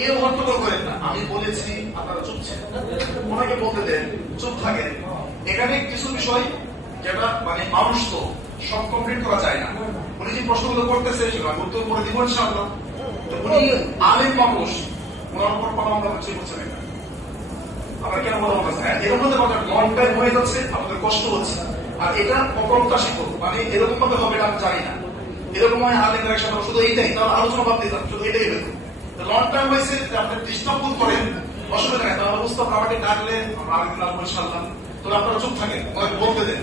কেউ হট্টগোল করেন না। আমি বলেছি আপনারা চুপ ছিলেন, ওনাকে বলতে দেন, চুপ থাকেন। এখানে কিছু বিষয় যেটা মানে মানুষ তো সব কমপ্লিট করা যায় না। উনি যে প্রশ্নগুলো করতেছে সেটা উত্তর করে দিব ইনশাআল্লাহ। তো উনি আলেম মানুষ, ওনার উপর কথা আমরা হচ্ছে বলছেন না। আমরা কেন কথা বলতেছি? এরকম ভাবে কথা লং টাইম হয়ে যাচ্ছে, আমাদের কষ্ট হচ্ছে। আর এটা অপ্রত্যাশিত, মানে এরকম ভাবে হবে এটা আমি জানি না। এরকম হয় আলেমরা একসাথে শুধু এইটাই, তাহলে আলোচনা বাদ দিতাম, শুধু এটাই হতো। লং টাইম হয়েছে আপনি ডিস্টার্ব করেন, অসুবিধা নেই। তাহলে বুঝতে আমাকে ডাকলে আমরা আরেকদিন আসবো ইনশাআল্লাহ। তবে আপনারা চুপ থাকেন, আমাকে বলতে দেন।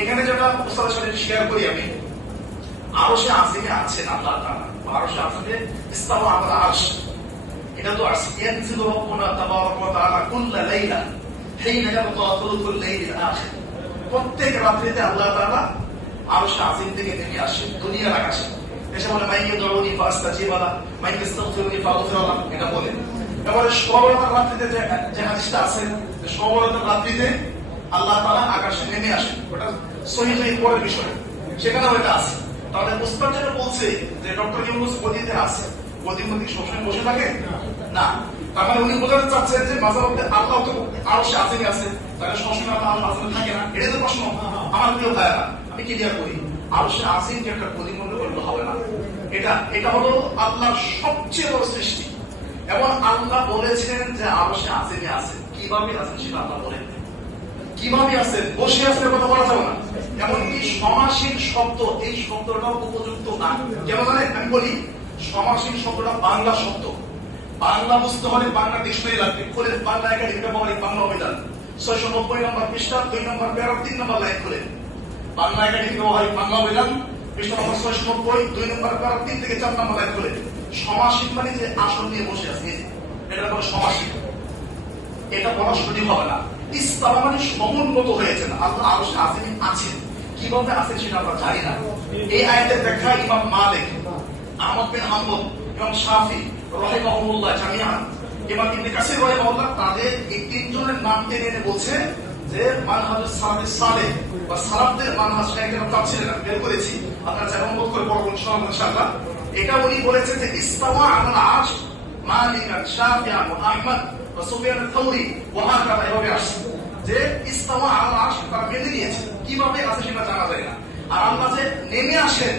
এখানে যেটা উস্তাদের সাথে শেয়ার করি আমি, আরশে আজিমে আছেন আল্লাহ তাআলা। আরশে আজিমে ইস্তাওয়া আলা আরশ, এটা তো আরশ। ইয়ানজিলু রাব্বুনা তাবারাকা ওয়া তাআলা কুল্লা লাইলা হিনা ইয়াবকা থুলুল লাইলিল আখির। প্রত্যেক রাত্রিতে আল্লাহ তাআলা আরশে আজিম থেকে নেমে আসেন দুনিয়ার আকাশে, এসে বলে মাইয়া দউনি ফাস্তাজিব লা মাইয়া ইস্তাগফিরুনি ফাগফির লা, এটা বলে। এবারে শবে রাত্রিতে যে হাদিসটা আছে, শবে রাত্রিতে আল্লাহ তাআলা আকাশে নেমে আসেন, ওটা সহিহ পরের বিষয়, সেখানে ওটা আছে। তাহলে উস্তাদ যেটা বলছে যে ডক্টর ইউনূস গদিতে আছে, গদির মধ্যে সবসময় বসে থাকে না। তার মানে উনি বোঝাতে চাচ্ছেন যে মাঝে মধ্যে আল্লাহ তো আরশে আজিমে আছে, তাহলে সবসময় আল্লাহ আজিমে থাকে না। এটা তো প্রশ্ন। আমার প্রিয় ভাইয়েরা, আমি ক্লিয়ার করি, আরশে আজিম যে একটা গদি মনে করলে হবে না। এটা হলো আল্লাহর সবচেয়ে বড় সৃষ্টি, এবং আল্লাহ বলেছেন যে আরশে আজিমে আছে। কিভাবে আছেন সেটা আল্লাহ বলেন, কিভাবে আছেন, বসে আছেন কথা বলা যাবে না। এমনকি সমাসীন শব্দ, এই শব্দটাও উপযুক্ত না। কেন জানেন? আমি বলি, সমাসীন শব্দটা বাংলা শব্দ। বাংলা বুঝতে হলে বাংলা ডিকশনারি লাগবে। খুলে বাংলা একাডেমিটা ব্যবহারিক বাংলা অভিধান 690 নম্বর পৃষ্ঠা 2 নম্বর প্যারা 3 নম্বর লাইন খুলে বাংলা একাডেমি ব্যবহারিক বাংলা অভিধান পৃষ্ঠা নম্বর 690 2 নম্বর প্যারা 3 থেকে 4 নম্বর লাইন খুলে। সমাসীন মানে যে আসন নিয়ে বসে আছে, এটা বলে সমাসীন। এটা বলা সঠিক হবে না। ইস্তাওয়া মানে সমুন্নত হয়েছেন, আল্লাহ আরশে আজিমে আছেন। কিভাবে আছেন সেটা আমরা জানি না। এই আয়াতের ব্যাখ্যা ইমাম মালিক, আহমদ বিন হাম্বল, ইমাম শাফি রাহিমাহুল্লাহ জামিআন, ইমাম ইবনে কাসির রাহিমাহুল্লাহ, তাদের এই তিনজনের নাম টেনে এনে বলছে যে মানহাজুস সালাফিস সালেহ বা সালাফদের মানহাজ শাইখেরা তাফসীরে বের করেছি, আপনারা যেমন বোধ করে পড়বেন ইনশাআল্লাহ। এটা উনি বলেছেন যে ইস্তাওয়া আলাল আরশ মালিক শাফিঈ আহমদ ওয়া সুফিয়ান আল-থাওরী ওয়া হাকাযা, এভাবে আসছে যে ইস্তাওয়া আলাল আরশ তারা মেনে নিয়েছে। কিভাবে আছে সেটা জানা যায় না। আর আল্লাহ যে নেমে আসেন,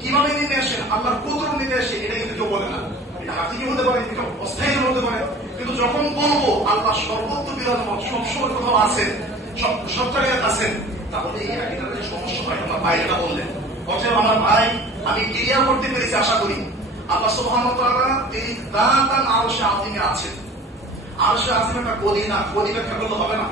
কিভাবে নেমে আসেন, আল্লাহর কুদরত নেমে আসে, এটা কিন্তু কেউ বলে না। এটা হাকিকি হতে পারে, এটা অস্থায়ী হতে পারে, কিন্তু যখন বলবো আল্লাহ সর্বত্র বিরাজমান, সবসময় কোথাও আছেন, সব জায়গায় আছেন, তাহলে এই আকিদার যে সমস্যা হয়, আমার ভাই এটা বললেন। অতএব আমার ভাই, আমি ক্লিয়ার করতে পেরেছি আশা করি। আল্লাহ সুবহানাহু ওয়া তাআলা তিনি দাতান আরশে আজিমে আছেন। আরশে আজিমে একটা গদি না, গদি ব্যাখ্যা করলে হবে না।